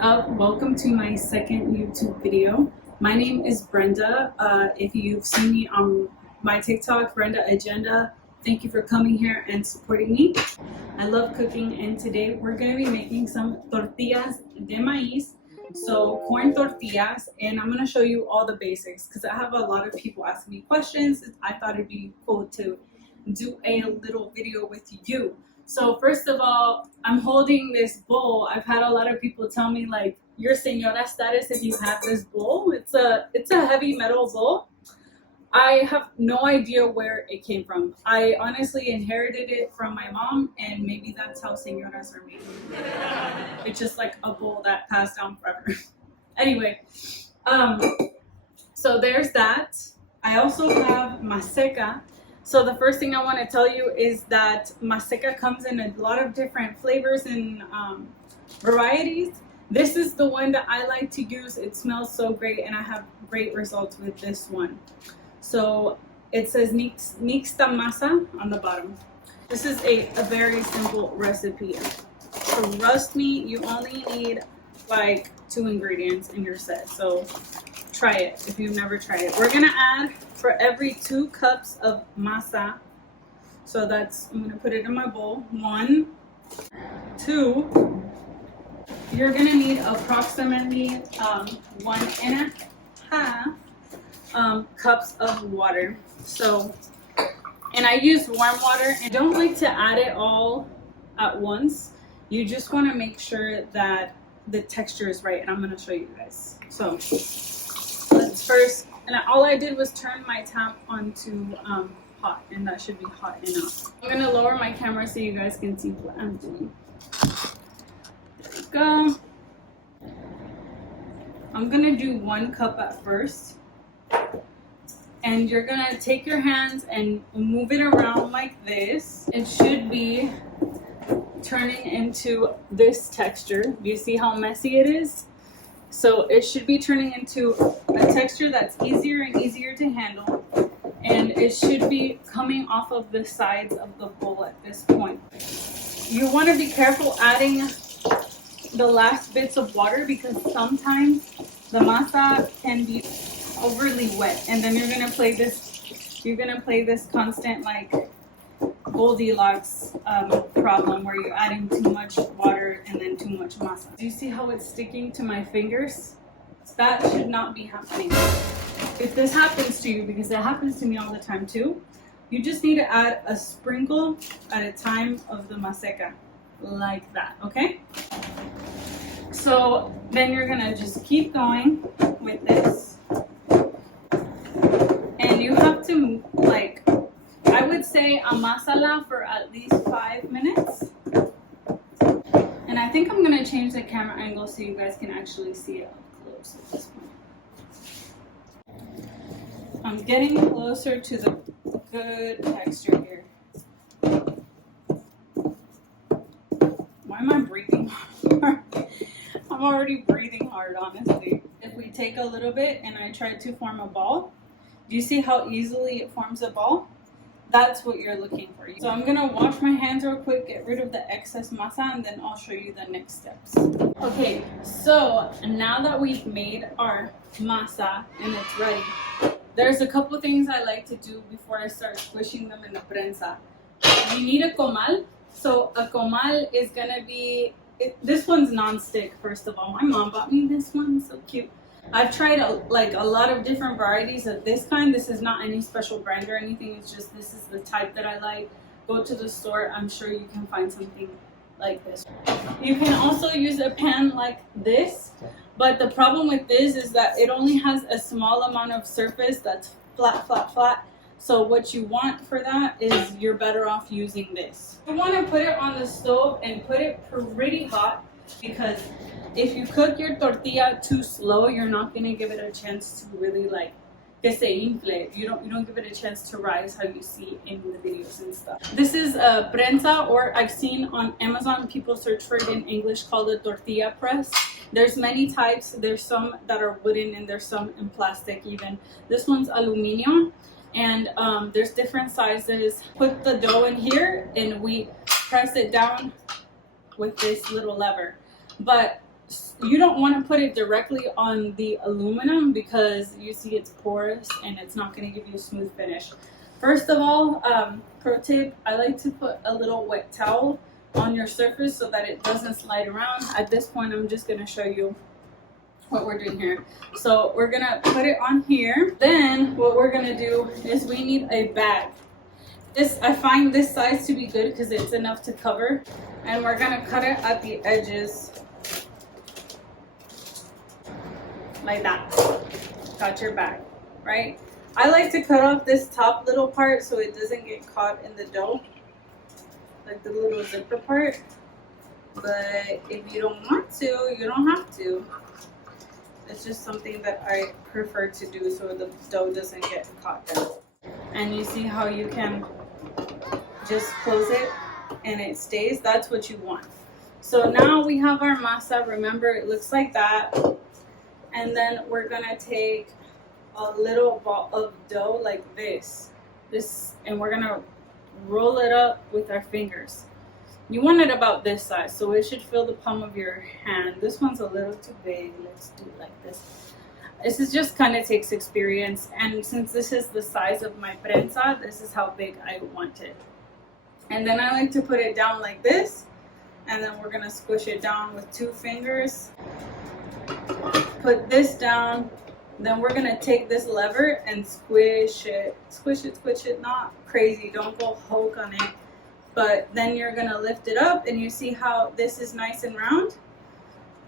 up? Welcome to my second YouTube video. My name is Brenda. If you've seen me on my TikTok, Brenda Agenda, thank you for coming here and supporting me. I love cooking, and today we're going to be making some tortillas de maíz, so corn tortillas, and I'm going to show you all the basics because I have a lot of people asking me questions. I thought it'd be cool to do a little video with you. So first of all, I'm holding this bowl. I've had a lot of people tell me, like, your señora status if you have this bowl. It's a heavy metal bowl. I have no idea where it came from. I honestly inherited it from my mom, and maybe that's how señoras are made. It's just like a bowl that passed down forever. Anyway, so there's that. I also have maseca. So the first thing I want to tell you is that maseca comes in a lot of different flavors and varieties. This is the one that I like to use. It smells so great, and I have great results with this one. So it says mixta masa on the bottom. This is a very simple recipe. For roast meat, you only need like 2 ingredients in your set. So try it if you've never tried it. We're gonna add for every 2 cups of masa. So that's, I'm gonna put it in my bowl. 1, 2. You're gonna need approximately 1.5 cups of water. So, and I use warm water, and don't like to add it all at once. You just want to make sure that the texture is right, and I'm going to show you guys. So let's first, and all I did was turn my tap onto hot, and that should be hot enough. I'm going to lower my camera so you guys can see what I'm doing. There we go. I'm going to do 1 cup at first. And you're gonna take your hands and move it around like this. It should be turning into this texture. Do you see how messy it is? So it should be turning into a texture that's easier and easier to handle. And it should be coming off of the sides of the bowl at this point. You want to be careful adding the last bits of water because sometimes the masa can be overly wet, and then you're gonna play this constant like Goldilocks problem where you're adding too much water and then too much masa. Do you see how it's sticking to my fingers? That should not be happening. If this happens to you, because it happens to me all the time too, you just need to add a sprinkle at a time of the maseca, like that, okay? So then you're gonna just keep going with this. And you have to, like, I would say amasala for at least 5 minutes. And I think I'm going to change the camera angle so you guys can actually see it up close at this point. I'm getting closer to the good texture here. Why am I breathing hard? I'm already breathing hard, honestly. If we take a little bit and I try to form a ball, do you see how easily it forms a ball? That's what you're looking for. So I'm gonna wash my hands real quick, get rid of the excess masa, and then I'll show you the next steps. Okay, so now that we've made our masa and it's ready, there's a couple things I like to do before I start squishing them in the prensa. You need a comal. So a comal is gonna be, this one's non-stick, first of all. My mom bought me this one, so cute. I've tried a lot of different varieties of this kind. This is not any special brand or anything. It's just this is the type that I like. Go to the store. I'm sure you can find something like this. You can also use a pan like this, but the problem with this is that it only has a small amount of surface that's flat, flat, flat. So what you want for that is you're better off using this. You want to put it on the stove and put it pretty hot, because if you cook your tortilla too slow, you're not gonna give it a chance to really like que se infle. You don't give it a chance to rise how you see in the videos and stuff. This is a Prensa, or I've seen on Amazon people search for it in English called a Tortilla Press. There's many types. There's some that are wooden and there's some in plastic even. This one's aluminum, and there's different sizes. Put the dough in here and we press it down with this little lever. But you don't want to put it directly on the aluminum because you see it's porous and it's not going to give you a smooth finish. First of all, pro tip, I like to put a little wet towel on your surface so that it doesn't slide around. At this point, I'm just going to show you what we're doing here. So we're going to put it on here. Then what we're going to do is we need a bag. I find this size to be good because it's enough to cover. And we're going to cut it at the edges. Like that. Got your bag, right? I like to cut off this top little part so it doesn't get caught in the dough, like the little zipper part. But if you don't want to, you don't have to. It's just something that I prefer to do so the dough doesn't get caught there. And you see how you can just close it and it stays. That's what you want. So now we have our masa. Remember, it looks like that. And then we're gonna take a little ball of dough like this, and we're gonna roll it up with our fingers. You want it about this size, so it should fill the palm of your hand. This one's a little too big. Let's do it like this. This is just kind of takes experience, and since this is the size of my prensa, this is how big I want it. And then I like to put it down like this, and then we're gonna squish it down with 2 fingers. Put this down, then we're gonna take this lever and squish it, not crazy, don't go Hulk on it, but then you're gonna lift it up, and you see how this is nice and round?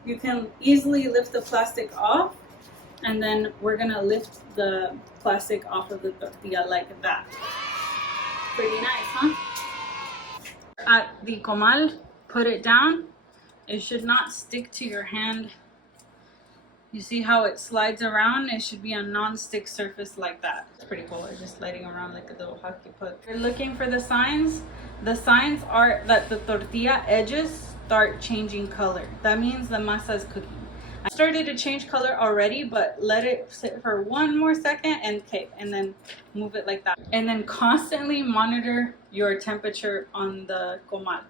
You can easily lift the plastic off, and then we're gonna lift the plastic off of the tortilla like that. Pretty nice, huh? At the comal, put it down. It should not stick to your hand. You see how it slides around? It should be a non-stick surface like that. It's pretty cool. It's just sliding around like a little hockey puck. If you're looking for the signs are that the tortilla edges start changing color. That means the masa is cooking. I started to change color already, but let it sit for 1 more second and then move it like that. And then constantly monitor your temperature on the comal.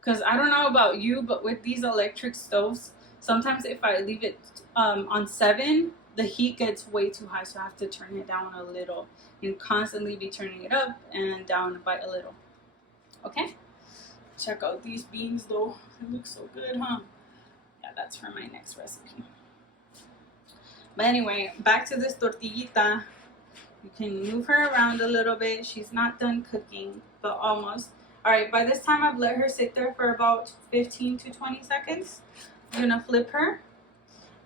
Because I don't know about you, but with these electric stoves, sometimes if I leave it on 7, the heat gets way too high, so I have to turn it down a little and constantly be turning it up and down by a little. Okay? Check out these beans though. They look so good, huh? Yeah, that's for my next recipe. But anyway, back to this tortillita. You can move her around a little bit. She's not done cooking, but almost. All right, by this time I've let her sit there for about 15 to 20 seconds. I'm gonna flip her,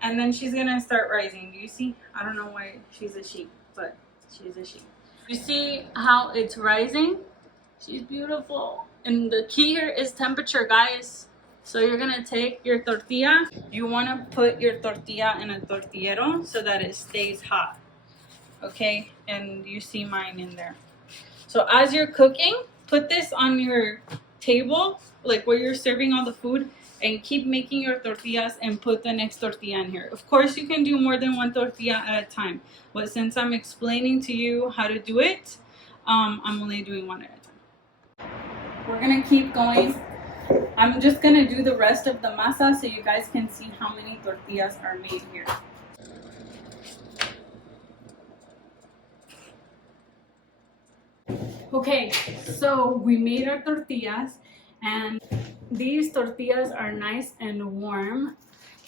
and then she's gonna start rising. Do you see? I don't know why she's a sheep, but she's a sheep. You see how it's rising? She's beautiful. And the key here is temperature, guys. So you're gonna take your tortilla. You wanna put your tortilla in a tortillero so that it stays hot. Okay, and you see mine in there. So as you're cooking, put this on your table, like where you're serving all the food, and keep making your tortillas and put the next tortilla in here. Of course, you can do more than 1 tortilla at a time, but since I'm explaining to you how to do it, I'm only doing 1 at a time. We're gonna keep going. I'm just gonna do the rest of the masa so you guys can see how many tortillas are made here. Okay, so we made our tortillas, and these tortillas are nice and warm.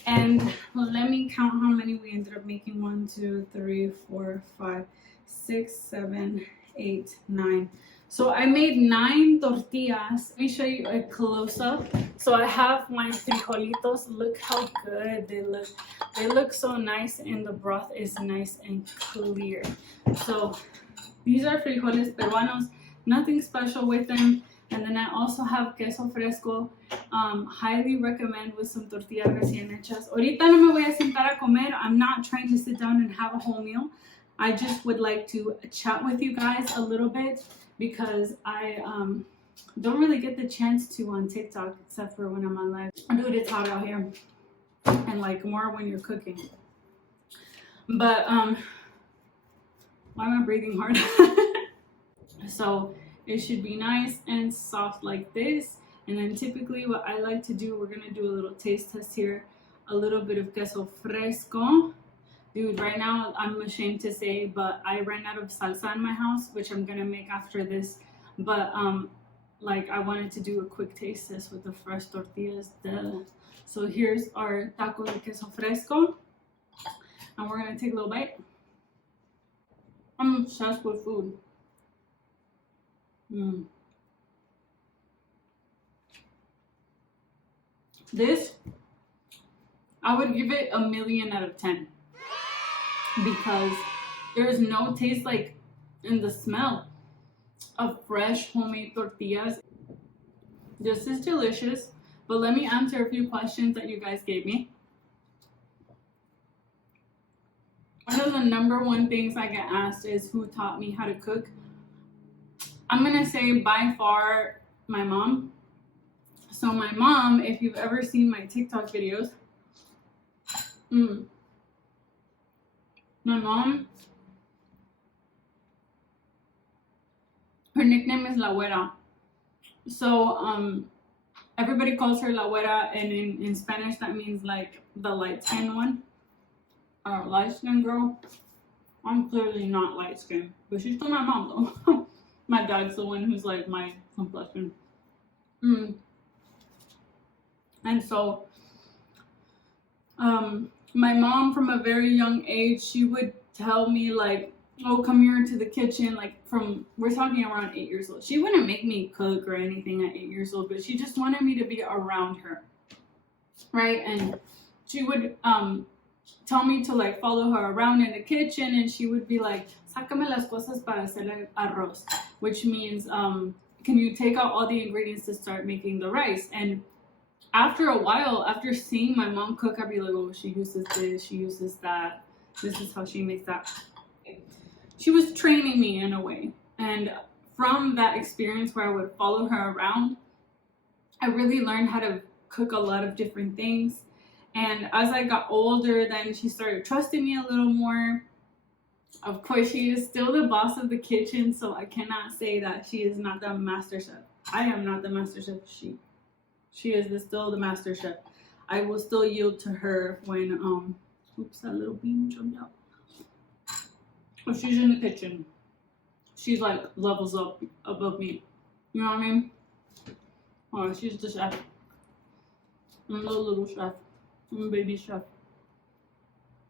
And let me count how many we ended up making. 1, 2, 3, 4, 5, 6, 7, 8, 9. So I made 9 tortillas. Let me show you a close-up. So I have my frijolitos. Look how good they look. They look so nice, and the broth is nice and clear. So these are frijoles peruanos, nothing special with them. And then I also have queso fresco. Highly recommend with some tortillas recién hechas. Ahorita no me voy a sentar a comer. I'm not trying to sit down and have a whole meal. I just would like to chat with you guys a little bit because I don't really get the chance to on TikTok except for when I'm on live. Dude, it's hot out here. And like more when you're cooking. But why am I breathing hard? So it should be nice and soft like this. And then typically what I like to do, we're gonna do a little taste test here. a little bit of queso fresco. Dude, right now I'm ashamed to say, but I ran out of salsa in my house, which I'm gonna make after this. But like I wanted to do a quick taste test with the fresh tortillas. Duh. So here's our taco de queso fresco, and we're gonna take a little bite. I'm obsessed with food. This, I would give it 1,000,000 out of 10 because there is no taste like in the smell of fresh homemade tortillas. This is delicious, but let me answer a few questions that you guys gave me. One of the #1 things I get asked is who taught me how to cook. I'm gonna say by far my mom. So my mom, if you've ever seen my TikTok videos, my mom, her nickname is La Güera. So everybody calls her La Güera, and in Spanish that means like the light skinned one, or light skinned girl. I'm clearly not light skinned, but she's still my mom though. My dad's the one who's like my complexion. And so my mom from a very young age, she would tell me like, oh, come here to the kitchen, like we're talking around 8 years old. She wouldn't make me cook or anything at 8 years old, but she just wanted me to be around her, right? And she would tell me to like follow her around in the kitchen, and she would be like, sácame las cosas para hacer el arroz, which means can you take out all the ingredients to start making the rice? And after a while, after seeing my mom cook, I'd be like, oh, she uses this, she uses that, this is how she makes that. She was training me in a way. And from that experience where I would follow her around, I really learned how to cook a lot of different things. And as I got older, then she started trusting me a little more. Of course, she is still the boss of the kitchen, so I cannot say that she is not the master chef. I am not the master chef. She is still the master chef. I will still yield to her when oops, that little bean jumped out. If she's in the kitchen, she's like levels up above me. You know what I mean? Oh, she's the chef. I'm the little chef. I'm a baby chef.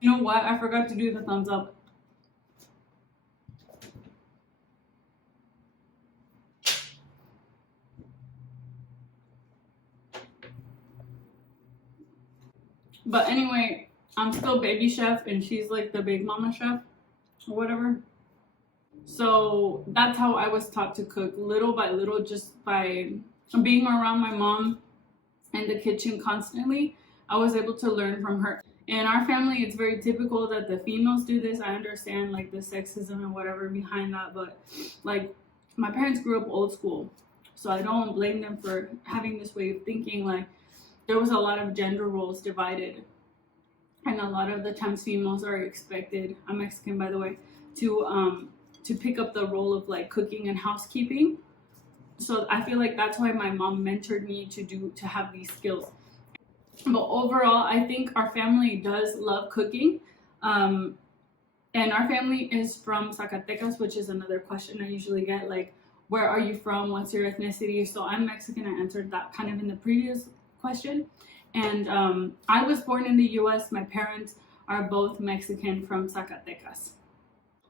You know what? I forgot to do the thumbs up. But anyway, I'm still baby chef and she's like the big mama chef or whatever. So that's how I was taught to cook, little by little, just by being around my mom in the kitchen constantly. I was able to learn from her. In our family, it's very typical that the females do this. I understand like the sexism and whatever behind that, but like my parents grew up old school, so I don't blame them for having this way of thinking. Like there was a lot of gender roles divided, and a lot of the times females are expected, I'm Mexican by the way, to pick up the role of like cooking and housekeeping. So I feel like that's why my mom mentored me to have these skills. But overall, I think our family does love cooking. And our family is from Zacatecas, which is another question I usually get, like, where are you from? What's your ethnicity? So I'm Mexican. I answered that kind of in the previous question. And I was born in the US. My parents are both Mexican from Zacatecas.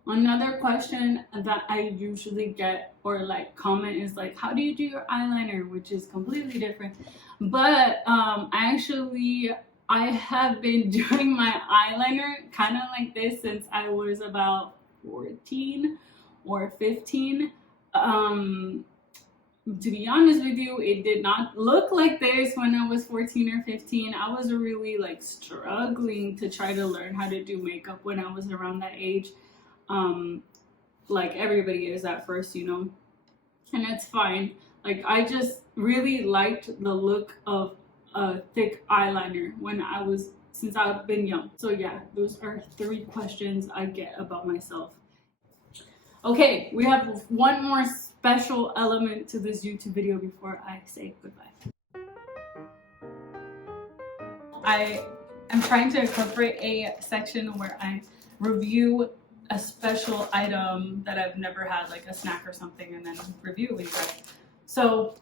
Another question that I usually get or like comment is like, how do you do your eyeliner? Which is completely different. But I have been doing my eyeliner kind of like this since I was about 14 or 15. To be honest with you, it did not look like this when I was 14 or 15. I was really like struggling to try to learn how to do makeup when I was around that age. Like everybody is at first, you know, and it's fine. Like I just really liked the look of a thick eyeliner since I've been young. So yeah, those are 3 questions I get about myself. Okay, we have one more special element to this YouTube video before I say goodbye. I I'm trying to incorporate a section where I review a special item that I've never had, like a snack or something, and then review with you guys. So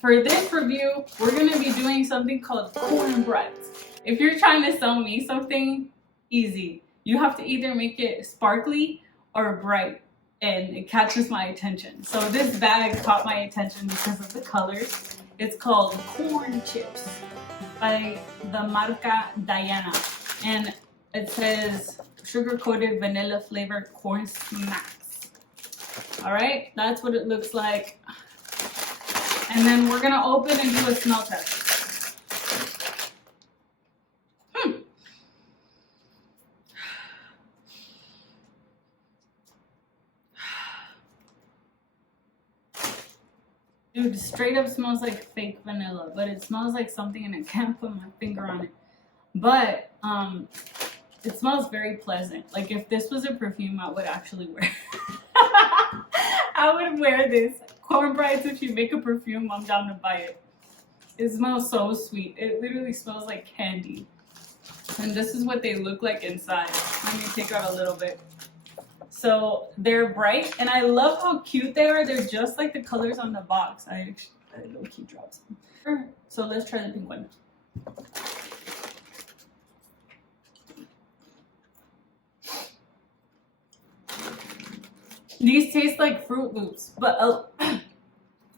for this review, we're going to be doing something called cornbreads. If you're trying to sell me something, easy. You have to either make it sparkly or bright, and it catches my attention. So this bag caught my attention because of the colors. It's called Corn Chips by the marca Diana, and it says sugar-coated vanilla flavored corn smacks. All right, that's what it looks like. And then we're gonna open and do a smell test. Dude, straight up smells like fake vanilla, but it smells like something and I can't put my finger on it. But it smells very pleasant. Like if this was a perfume, I would actually wear it. I would wear this. Cornbreads, if you make a perfume, I'm down to buy it. It smells so sweet. It literally smells like candy. And this is what they look like inside. Let me take out a little bit. So they're bright, and I love how cute they are. They're just like the colors on the box. I low-key dropped some. So let's try the pink one. These taste like Fruit Loops, but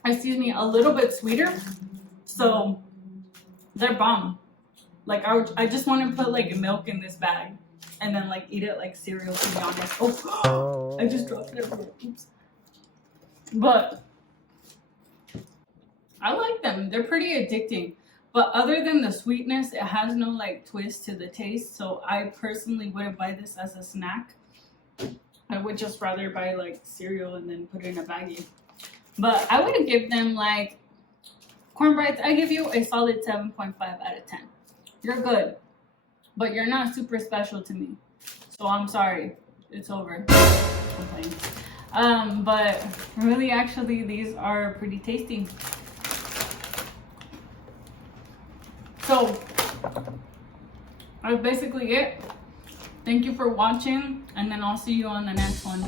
excuse me, a little bit sweeter. So they're bomb. Like I just want to put like milk in this bag and then like eat it like cereal, to be honest. Oh, I just dropped it everywhere. Oops. But I like them. They're pretty addicting. But other than the sweetness, it has no like twist to the taste. So I personally wouldn't buy this as a snack. I would just rather buy like cereal and then put it in a baggie. But I would give them like cornbreads. I give you a solid 7.5 out of 10. You're good, but you're not super special to me. So I'm sorry. It's over. But really, actually, these are pretty tasty. So that's basically it. Thank you for watching, and then I'll see you on the next one.